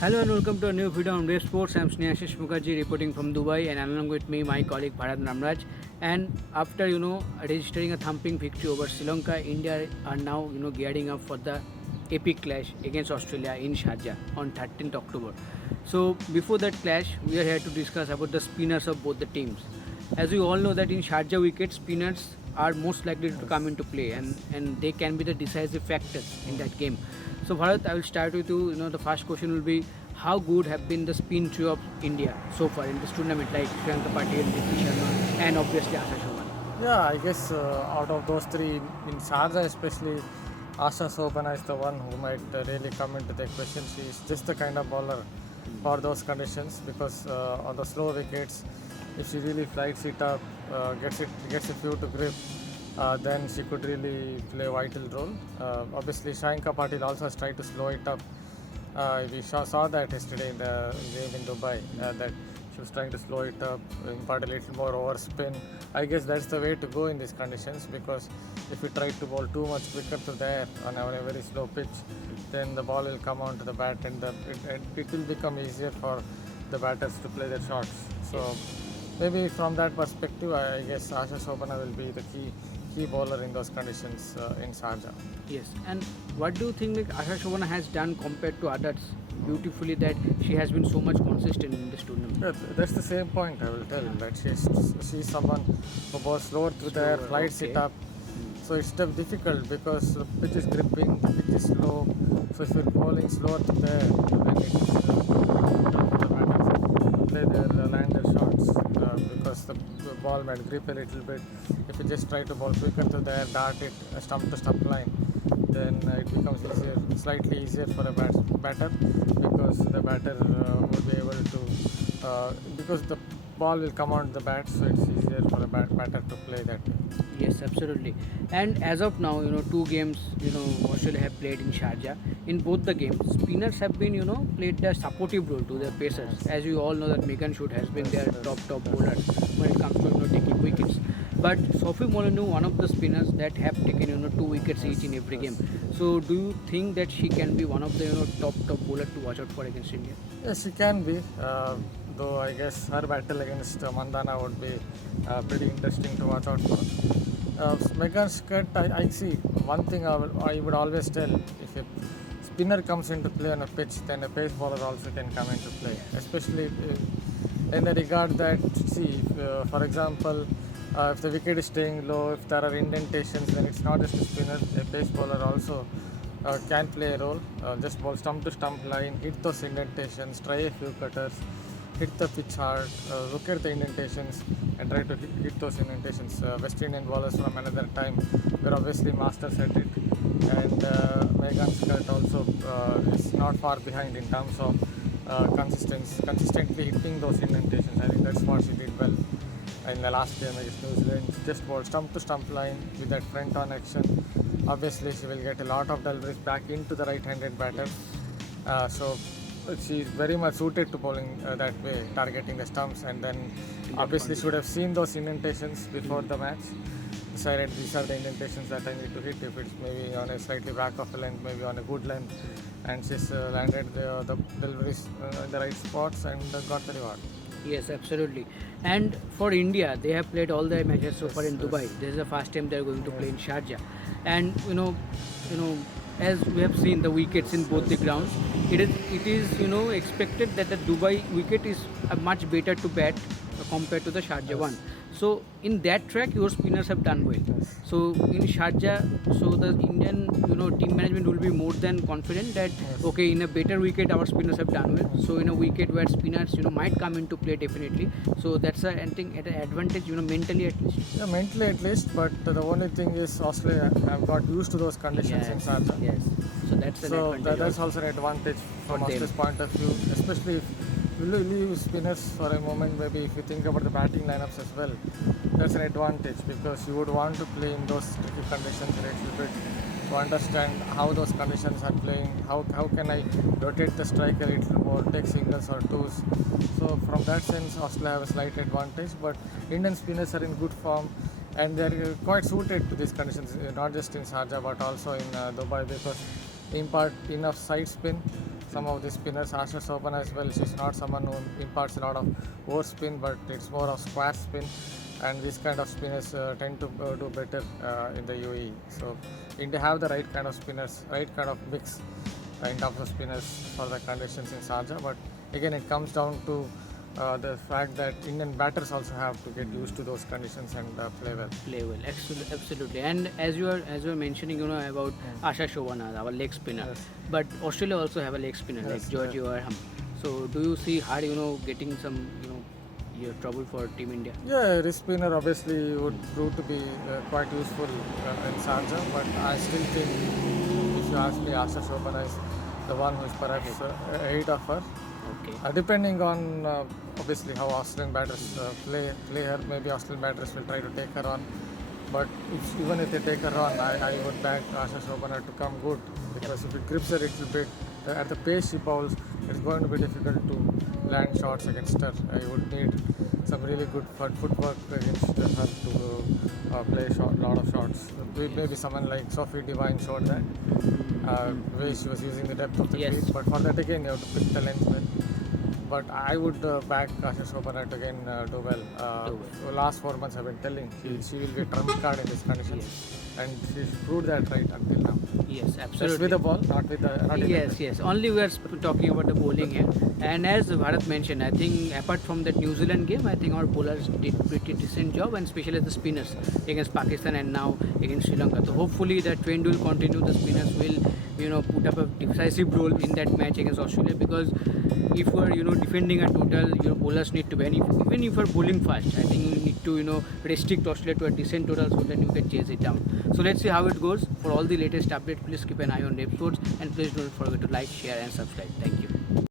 Hello and welcome to a new video on Wave Sports. I'm Snehashish Mukherjee reporting from Dubai, and along with me my colleague Bharat Namraj. And after registering a thumping victory over Sri Lanka, India are now gearing up for the epic clash against Australia in Sharjah on 13th October. So before that clash, we are here to discuss about the spinners of both the teams. As we all know that in Sharjah wicket, spinners are most likely to come into play, and they can be the decisive factors in that game. So Bharat, I will start with you. The first question will be how good have been the spin trio of India so far in this tournament, like Priyanka Patel, Nitish Sharma, and obviously Asha Shoman. Yeah, I guess out of those three, in Sharjah especially, Asha Sobana is the one who might really come into the equation. She is just the kind of bowler for those conditions because on the slow wickets, if she really flights it up, gets a few to grip, then she could really play a vital role. Obviously, Shainka Patil also has tried to slow it up. We saw that yesterday in the game in Dubai that she was trying to slow it up, impart a little more overspin. I guess that's the way to go in these conditions because if you try to bowl too much quicker to there on a very slow pitch, then the ball will come onto the bat and it will become easier for the batters to play their shots. So maybe from that perspective, I guess Asha Sobana will be the key bowler in those conditions in Sharjah. Yes, and what do you think like Asha Shovana has done compared to others beautifully that she has been so much consistent in this tournament? Yeah, that's the same point I will tell that she's someone who bowls slower through the air, flights it Okay. up. So it's tough, difficult because the pitch is gripping, the pitch is slow. So if you're bowling slower through the air, then it is tough for the batters to play their land their shots because the ball might grip a little bit. If you just try to bowl quicker through the air, dart it stump to stump line, then it becomes slightly easier for a batter because the batter will be able to because the ball will come on the bat, so it's easier for a batter to play that way. Yes, absolutely. And as of now, two games, Australia have played in Sharjah. In both the games, spinners have been, played the supportive role to their pacers. As you all know that Megan Shoot has been their top bowler when it comes to, taking wickets. But Sophie Molyneux, one of the spinners that have taken, two wickets each in every game. So do you think that she can be one of the, top bowler to watch out for against India? Yes, she can be. Though I guess her battle against Mandana would be pretty interesting to watch out for. Megan Scott, I see one thing I would always tell if a spinner comes into play on a pitch, then a pace bowler also can come into play, especially in the regard that, see, for example, if the wicket is staying low, if there are indentations, then it's not just a spinner, a pace bowler also can play a role. Just bowl stump to stump line, hit those indentations, try a few cutters, hit the pitch hard, look at the indentations and try to hit those indentations. West Indian bowlers from another time were obviously masters at it, and Megan Scott also is not far behind in terms of consistently hitting those indentations. I think that's what she did well in the last game against New Zealand. She just bowled stump to stump line with that front on action. Obviously, she will get a lot of deliveries back into the right-handed batter. So she is very much suited to bowling that way, targeting the stumps, and then obviously she would have seen those indentations before the match. Decided these are the indentations that I need to hit. If it's maybe on a slightly back of a length, maybe on a good length, and she's landed the deliveries in the right spots and got the reward. Yes, absolutely. And for India, they have played all their matches so far in Yes, Dubai. yes. This is the first time they are going to play in Sharjah. And as we have seen the wickets in both the grounds, it is expected that the Dubai wicket is much better to bat compared to the Sharjah one. So in that track, your spinners have done well. Yes. So in Sharjah, so the Indian team management will be more than confident that Yes. okay, in a better wicket our spinners have done well. So in a wicket where spinners might come into play definitely. So that's a I think at an advantage mentally at least. Yeah, mentally at least, but the only thing is Australia have got used to those conditions in Sharjah. Yes. So that's an So advantage. that's also an advantage from For them. Australia's point of view, especially if you leave spinners for a moment, maybe if you think about the batting lineups as well, that's an advantage because you would want to play in those tricky conditions a little bit to understand how those conditions are playing, how can I rotate the striker a little more, take singles or twos. So from that sense, Australia have a slight advantage, but Indian spinners are in good form and they're quite suited to these conditions, not just in Sharjah but also in Dubai because they impart enough side spin some of the spinners. Asha Sopana as well. She's not someone who imparts a lot of over spin, but it's more of square spin. And these kind of spinners tend to do better in the UAE. So India have the right kind of spinners, right kind of mix in terms of spinners for the conditions in Sharjah. But again, it comes down to the fact that Indian batters also have to get used to those conditions and play well. Play well, absolutely. And as you are mentioning, about Asha Shovana, our leg spinner. Yes. But Australia also have a leg spinner Yes, like Georgie Warham. So do you see her, getting some, your trouble for Team India? Yeah, wrist spinner obviously would prove to be quite useful in Sharjah, but I still think, if you ask me, Asha Shobana is the one who is perhaps ahead of her. Okay. Depending on obviously how Australian batters play her, maybe Australian batters will try to take her on. But even if they take her on, I would back Asha Shobana to come good, because if it grips her a little bit, at the pace she bowls, it's going to be difficult to land shots against her. I would need some really good footwork against her to play a lot of shots. Maybe someone like Sophie Devine showed that, where she was using the depth of the Yes. field. But for that again, you have to pick the length well. But I would back Asha Shobana to again do well. The last 4 months I've been telling, she will be a trump card in these conditions. And she's proved that right until now. Yes, absolutely. Just with the ball, not with the... Not in Yes. Only we are talking about the bowling here. And as Bharat mentioned, I think apart from that New Zealand game, I think our bowlers did pretty decent job, and especially the spinners against Pakistan and now against Sri Lanka. So hopefully that trend will continue. The spinners will, put up a decisive role in that match against Australia, because if we are, defending a total, your bowlers need to be. And even if you are bowling fast, I think you need to, restrict Australia to a decent total so that you can chase it down. So let's see how it goes. For all the latest updates, please keep an eye on Rep Sports, and please don't forget to like, share and subscribe. Thank you.